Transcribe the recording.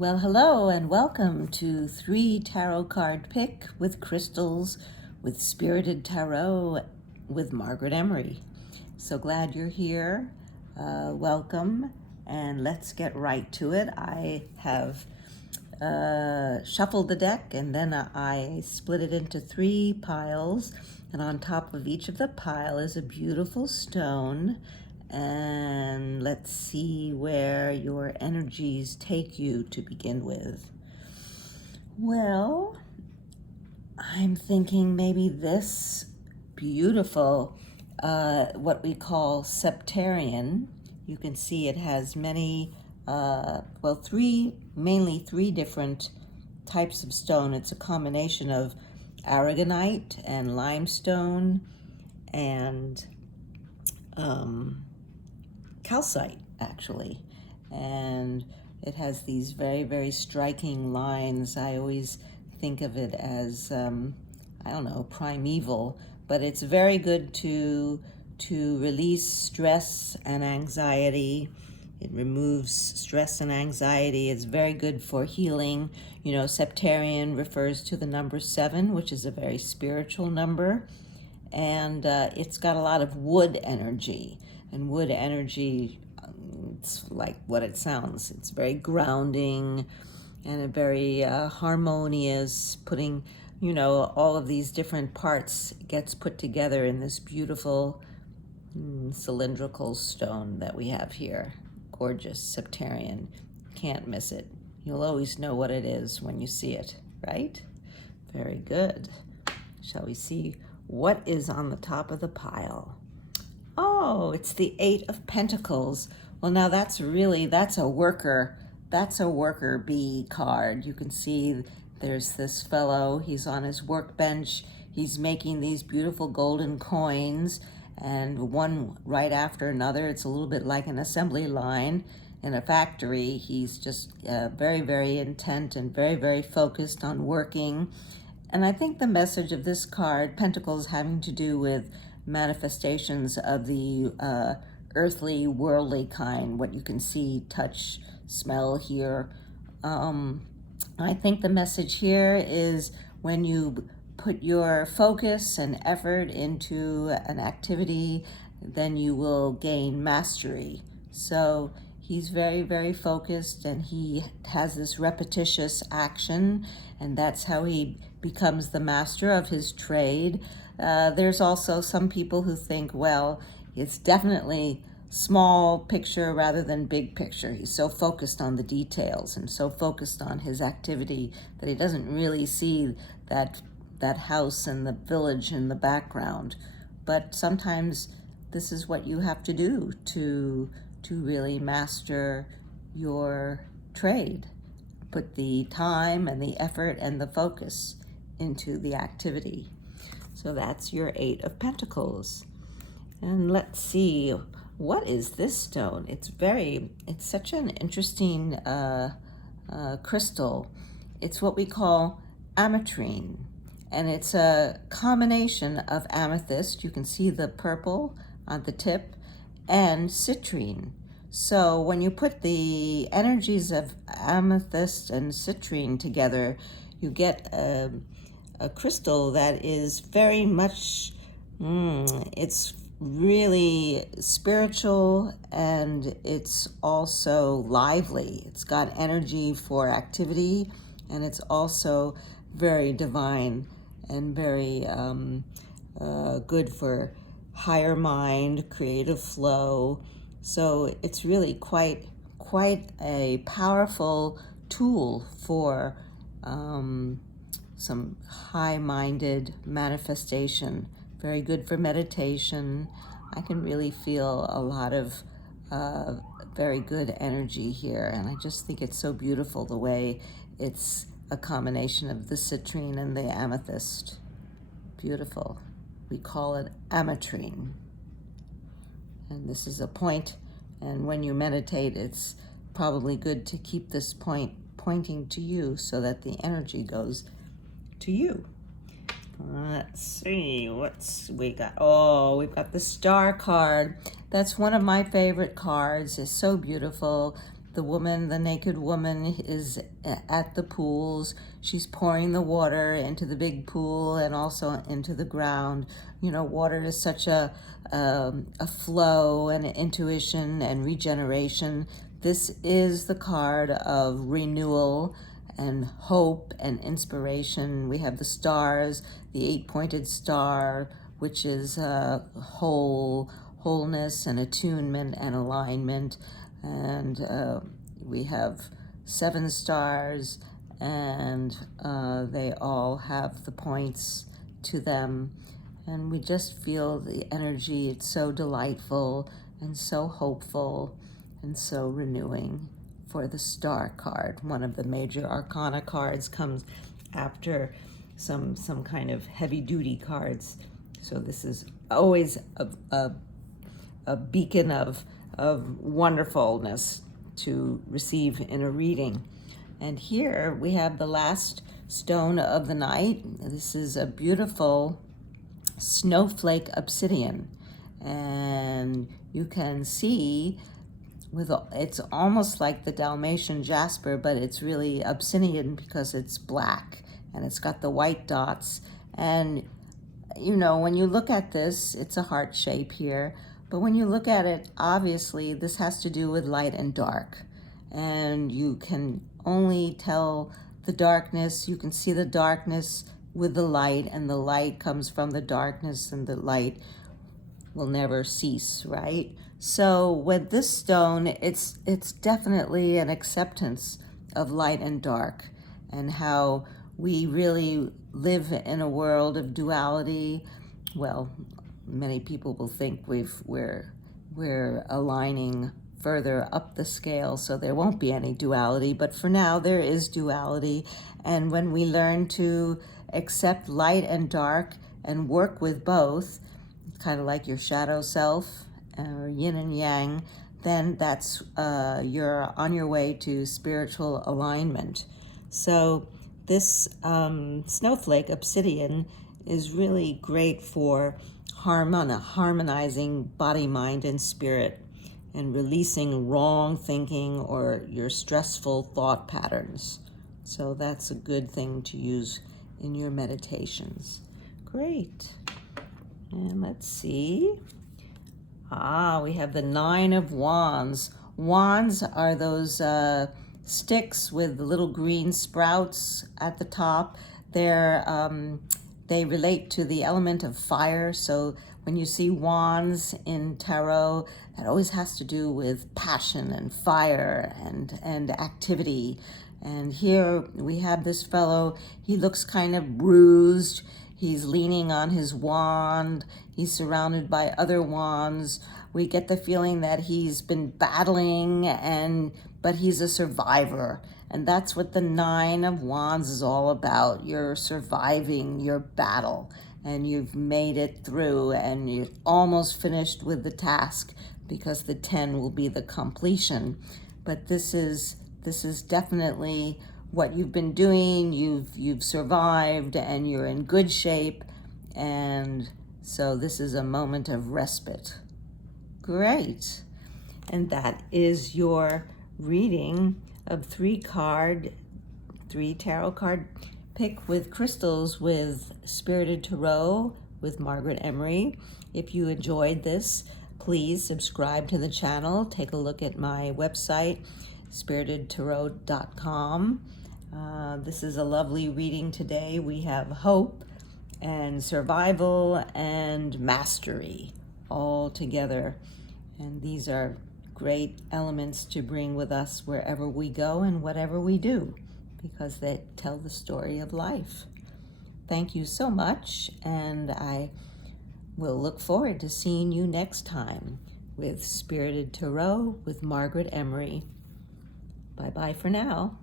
Well, hello and welcome to 3 Tarot Card Pick with Crystals with Spirited Tarot with Margaret Emery. So glad you're here. Welcome, and let's get right to it. I have shuffled the deck, and then I split it into 3 piles, and on top of each of the pile is a beautiful stone. And let's see where your energies take you to begin with. Well, I'm thinking maybe this beautiful, what we call septarian. You can see it has many, mainly three different types of stone. It's a combination of aragonite and limestone and calcite, actually. And it has these very, very striking lines. I always think of it as, primeval, but it's very good to release stress and anxiety. It removes stress and anxiety. It's very good for healing. You know, septarian refers to the number 7, which is a very spiritual number. And it's got a lot of wood energy. And wood energy, it's like what it sounds. It's very grounding and a very harmonious, putting, all of these different parts gets put together in this beautiful cylindrical stone that we have here. Gorgeous septarian. Can't miss it. You'll always know what it is when you see it, right? Very good. Shall we see what is on the top of the pile? Oh, it's the 8 of Pentacles. Well, now that's a worker bee card. You can see there's this fellow, he's on his workbench. He's making these beautiful golden coins, and one right after another. It's a little bit like an assembly line in a factory. He's just very, very intent and very, very focused on working. And I think the message of this card, Pentacles, having to do with manifestations of the earthly, worldly kind, what you can see, touch, smell, hear. I think the message here is when you put your focus and effort into an activity, then you will gain mastery. So he's very, very focused, and he has this repetitious action, and that's how he becomes the master of his trade. There's also some people who think, well, it's definitely small picture rather than big picture. He's so focused on the details and so focused on his activity that he doesn't really see that house and the village in the background. But sometimes this is what you have to do to really master your trade. Put the time and the effort and the focus into the activity. So that's your 8 of Pentacles. And let's see, what is this stone? It's such an interesting crystal. It's what we call ametrine. And it's a combination of amethyst, you can see the purple on the tip, and citrine. So when you put the energies of amethyst and citrine together, you get a crystal that is very much, it's really spiritual, and it's also lively. It's got energy for activity, and it's also very divine and very good for higher mind, creative flow. So it's really quite a powerful tool for some high-minded manifestation. Very good for meditation. I can really feel a lot of very good energy here, and I just think it's so beautiful the way it's a combination of the citrine and the amethyst. Beautiful. We call it ametrine. And this is a point, and when you meditate, it's probably good to keep this point pointing to you so that the energy goes to you. Let's see, what's we got? Oh, we've got the Star card. That's one of my favorite cards. It's so beautiful. the woman, the naked woman, is at the pools. She's pouring the water into the big pool and also into the ground. You know, water is such a flow and intuition and regeneration. This is the card of renewal and hope and inspiration. We have the stars, the 8-pointed star, which is wholeness and attunement and alignment. And we have 7 stars, and they all have the points to them. And we just feel the energy. It's so delightful and so hopeful and so renewing. For the star card, one of the major arcana cards, comes after some kind of heavy duty cards. So this is always a beacon of wonderfulness to receive in a reading. And here we have the last stone of the night. This is a beautiful Snowflake Obsidian, and you can see it's almost like the Dalmatian jasper, but it's really obsidian because it's black and it's got the white dots. And you know, when you look at this, it's a heart shape here, but when you look at it, obviously this has to do with light and dark, and you can only tell the darkness. You can see the darkness with the light, and the light comes from the darkness, and the light will never cease, right? So with this stone, it's definitely an acceptance of light and dark, and how we really live in a world of duality. Well, many people will think we're aligning further up the scale, so there won't be any duality, but for now there is duality. And when we learn to accept light and dark and work with both, kind of like your shadow self or yin and yang, then that's you're on your way to spiritual alignment. So this Snowflake Obsidian is really great for harmonizing body, mind, and spirit, and releasing wrong thinking or your stressful thought patterns. So that's a good thing to use in your meditations. Great. And let's see. We have the 9 of Wands. Wands are those sticks with the little green sprouts at the top. They relate to the element of fire. So when you see wands in tarot, that always has to do with passion and fire and activity. And here we have this fellow. He looks kind of bruised. He's leaning on his wand. He's surrounded by other wands. We get the feeling that he's been battling, but he's a survivor. And that's what the 9 of Wands is all about. You're surviving your battle, and you've made it through, and you're almost finished with the task, because the 10 will be the completion. But this is definitely what you've been doing. You've survived, and you're in good shape, and so this is a moment of respite. Great. And that is your reading of 3 tarot card pick with crystals with Spirited Tarot with Margaret Emery. If you enjoyed this, please subscribe to the channel. Take a look at my website, spiritedtarot.com. This is a lovely reading today. We have hope and survival and mastery all together. And these are great elements to bring with us wherever we go and whatever we do, because they tell the story of life. Thank you so much, and I will look forward to seeing you next time with Spirited Tarot with Margaret Emery. Bye-bye for now.